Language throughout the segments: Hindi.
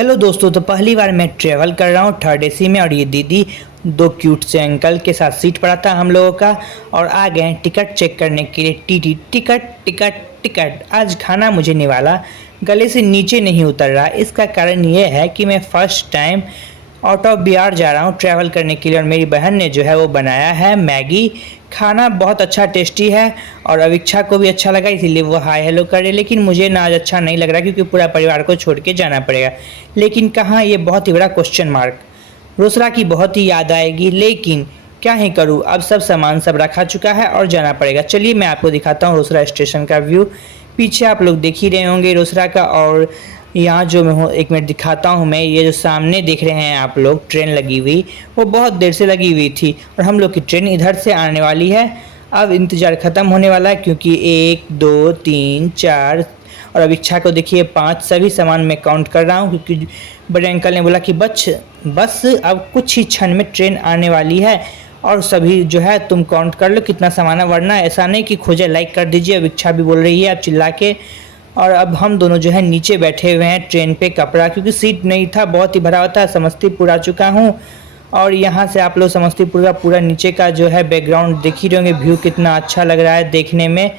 हेलो दोस्तों, तो पहली बार मैं ट्रैवल कर रहा हूँ थर्ड एसी में और ये दीदी दो क्यूट से अंकल के साथ सीट पड़ा था हम लोगों का और आ गए हैं टिकट चेक करने के लिए। TT ticket ticket ticket. आज खाना मुझे निवाला गले से नीचे नहीं उतर रहा। इसका कारण ये है कि मैं first time out of Bihar जा रहा हूँ ट्रैवल करने के लिए और मेरी बहन ने जो है वो बनाया है मैगी। खाना बहुत अच्छा टेस्टी है और अवीक्षा को भी अच्छा लगा, इसीलिए वो हाय हेलो करे। लेकिन मुझे ना आज अच्छा नहीं लग रहा क्योंकि पूरा परिवार को छोड़ के जाना पड़ेगा। लेकिन कहाँ, ये बहुत ही बड़ा क्वेश्चन मार्क। रोसड़ा की बहुत ही याद आएगी, लेकिन क्या ही करूँ, अब सब सामान सब रखा चुका है और जाना पड़ेगा। चलिए मैं आपको दिखाता हूँ रोसड़ा स्टेशन का व्यू। पीछे आप लोग देख ही रहे होंगे रोसड़ा का, और यहाँ जो मैं हूँ एक मिनट दिखाता हूँ। मैं ये जो सामने देख रहे हैं आप लोग ट्रेन लगी हुई, वो बहुत देर से लगी हुई थी और हम लोग की ट्रेन इधर से आने वाली है। अब इंतज़ार ख़त्म होने वाला है क्योंकि 1 2 3 4 और अब इच्छा को देखिए 5 सभी सामान मैं काउंट कर रहा हूँ क्योंकि बड़े अंकल ने बोला कि बस अब कुछ ही क्षण में ट्रेन आने वाली है और सभी जो है तुम काउंट कर लो कितना सामान है, वरना ऐसा नहीं कि खोजे लाइक कर दीजिए। अब इच्छा भी बोल रही है अब चिल्ला के। और अब हम दोनों जो है नीचे बैठे हुए हैं ट्रेन पे कपड़ा, क्योंकि सीट नहीं था, बहुत ही भरा हुआ था। समस्तीपुर आ चुका हूँ और यहाँ से आप लोग समस्तीपुर का पूरा नीचे का जो है बैकग्राउंड देख ही रहे होंगे। व्यू कितना अच्छा लग रहा है देखने में।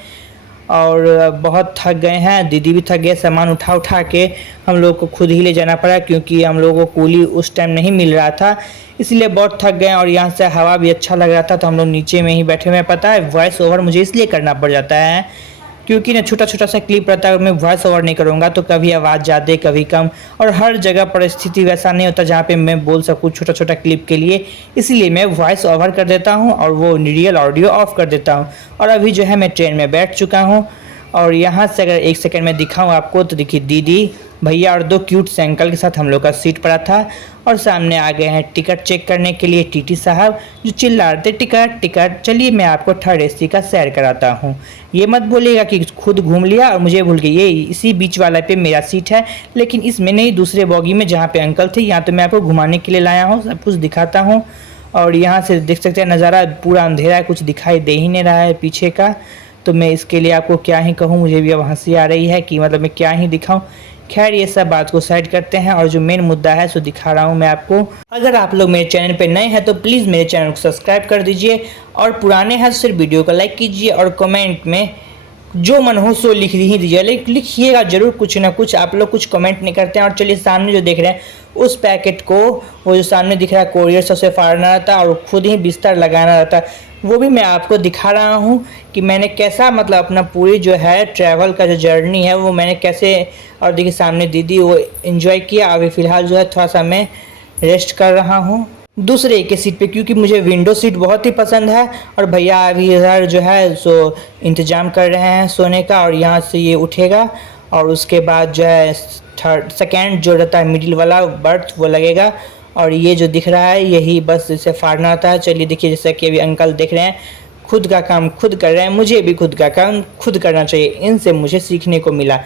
और बहुत थक गए हैं, दीदी भी थक गए। सामान उठा उठा के हम लोग को खुद ही ले जाना पड़ा क्योंकि हम लोगों को कूली उस टाइम नहीं मिल रहा था, इसलिए बहुत थक गए। और यहाँ से हवा भी अच्छा लग रहा था तो हम लोग नीचे में ही बैठे हुए हैं। पता है वॉइस ओवर मुझे इसलिए करना पड़ जाता है क्योंकि ना छोटा छोटा सा क्लिप रहता है, मैं वॉइस ओवर नहीं करूँगा तो कभी आवाज़ ज़्यादा कभी कम, और हर जगह परिस्थिति वैसा नहीं होता जहाँ पे मैं बोल सकूँ छोटा छोटा क्लिप के लिए। इसीलिए मैं वॉइस ओवर कर देता हूँ और वो रियल ऑडियो ऑफ कर देता हूँ। और अभी जो है मैं ट्रेन में बैठ चुका हूँ और यहाँ से अगर एक सेकंड में दिखाऊँ आपको तो देखिए दीदी भैया और दो क्यूट से अंकल के साथ हम लोग का सीट पड़ा था और सामने आ गए हैं टिकट चेक करने के लिए टीटी साहब जो चिल्ला रहे थे टिकट टिकट। चलिए मैं आपको थर्ड एसी का सैर कराता हूँ। ये मत बोलिएगा कि खुद घूम लिया और मुझे भूल गई। ये इसी बीच वाला पे मेरा सीट है, लेकिन इसमें नहीं, दूसरे बॉगी में जहाँ पे अंकल थे। यहाँ तो मैं आपको घुमाने के लिए लाया हूँ, सब कुछ दिखाता हूँ। और यहाँ से देख सकते हैं नज़ारा पूरा अंधेरा है, कुछ दिखाई दे ही नहीं रहा है पीछे का। तो मैं इसके लिए आपको क्या ही कहूँ, मुझे भी अब हंसी आ रही है कि मतलब मैं क्या ही दिखाऊँ। खैर ये सब बात को साइड करते हैं और जो मेन मुद्दा है सो दिखा रहा हूँ मैं आपको। अगर आप लोग मेरे चैनल पे नए हैं तो प्लीज़ मेरे चैनल को सब्सक्राइब कर दीजिए और पुराने हैं तो सिर्फ वीडियो को लाइक कीजिए और कमेंट में जो मन हो सो लिख ही दीजिए। लिखिएगा जरूर कुछ ना कुछ, आप लोग कुछ कमेंट नहीं करते हैं। और चलिए सामने जो देख रहे हैं उस पैकेट को, वो जो सामने दिख रहा है कोरियर से फाड़ना रहता और खुद ही बिस्तर लगाना रहता, वो भी मैं आपको दिखा रहा हूँ कि मैंने कैसा मतलब अपना पूरी जो है ट्रैवल का जो जर्नी है वो मैंने कैसे। और देखिए सामने दीदी वो एंजॉय किया। अभी फ़िलहाल जो है थोड़ा सा मैं रेस्ट कर रहा हूँ दूसरे एक के सीट पे क्योंकि मुझे विंडो सीट बहुत ही पसंद है। और भैया अभी इधर जो है सो इंतज़ाम कर रहे हैं सोने का और यहाँ से ये उठेगा और उसके बाद जो है सेकेंड जो रहता है मिडिल वाला बर्थ वो लगेगा। और ये जो दिख रहा है यही बस इसे फाड़ना होता है। चलिए देखिए जैसा कि अभी अंकल देख रहे हैं खुद का काम खुद कर रहे हैं, मुझे भी खुद का काम खुद करना चाहिए, इनसे मुझे सीखने को मिला।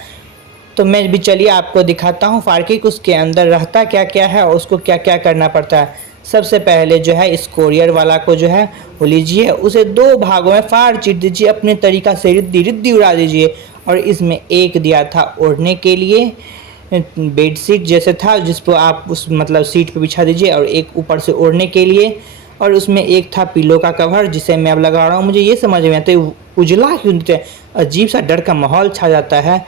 तो मैं भी चलिए आपको दिखाता हूँ फाड़ के उसके अंदर रहता क्या क्या है और उसको क्या क्या करना पड़ता है। सबसे पहले जो है इस कोरियर वाला को जो है वो लीजिए, उसे 2 भागों में फाड़ चीर दीजिए, अपने तरीक़ा से रिद्दी रिद्दी उड़ा दीजिए। और इसमें एक दिया था ओढ़ने के लिए बेड शीट जैसे था जिसको आप उस मतलब सीट पे बिछा दीजिए, और एक ऊपर से ओढ़ने के लिए, और उसमें एक था पिलो का कवर जिसे मैं अब लगा रहा हूँ। मुझे ये समझ में आता है उजला क्यों देते हैं, अजीब सा डर का माहौल छा जाता है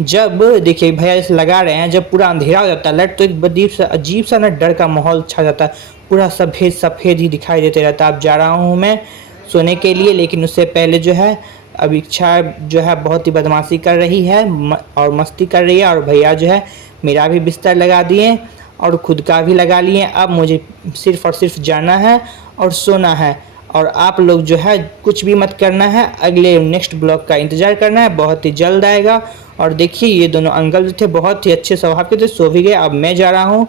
जब देखिए भैया जैसे लगा रहे हैं। जब पूरा अंधेरा हो जाता है लाइट तो एक अजीब सा ना डर का माहौल छा जाता है, पूरा सफ़ेद सफ़ेद ही दिखाई देते रहता है। अब जा रहा हूँ मैं सोने के लिए, लेकिन उससे पहले जो है अब इच्छा जो है बहुत ही बदमाशी कर रही है और मस्ती कर रही है। और भैया जो है मेरा भी बिस्तर लगा दिए और खुद का भी लगा लिए। अब मुझे सिर्फ़ और सिर्फ जाना है और सोना है और आप लोग जो है कुछ भी मत करना है, अगले नेक्स्ट ब्लॉग का इंतज़ार करना है, बहुत ही जल्द आएगा। और देखिए ये दोनों अंकल जो थे बहुत ही अच्छे स्वभाव के थे, सो भी गए। अब मैं जा रहा हूँ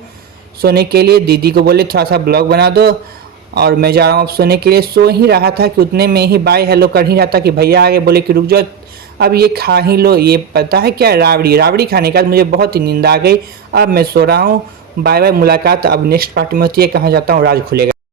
सोने के लिए, दीदी को बोले थोड़ा सा ब्लॉग बना दो और मैं जा रहा हूँ अब सोने के लिए। सो ही रहा था कि उतने में ही बाय हेलो कर ही रहा था कि भैया आगे बोले कि रुक जाओ अब ये खा ही लो। ये पता है क्या, राबड़ी खाने के बाद मुझे बहुत ही नींद आ गई। अब मैं सो रहा हूँ, बाय बाय, मुलाकात अब नेक्स्ट पार्ट में होती है। कहाँ जाता हूँ राज खुलेगा।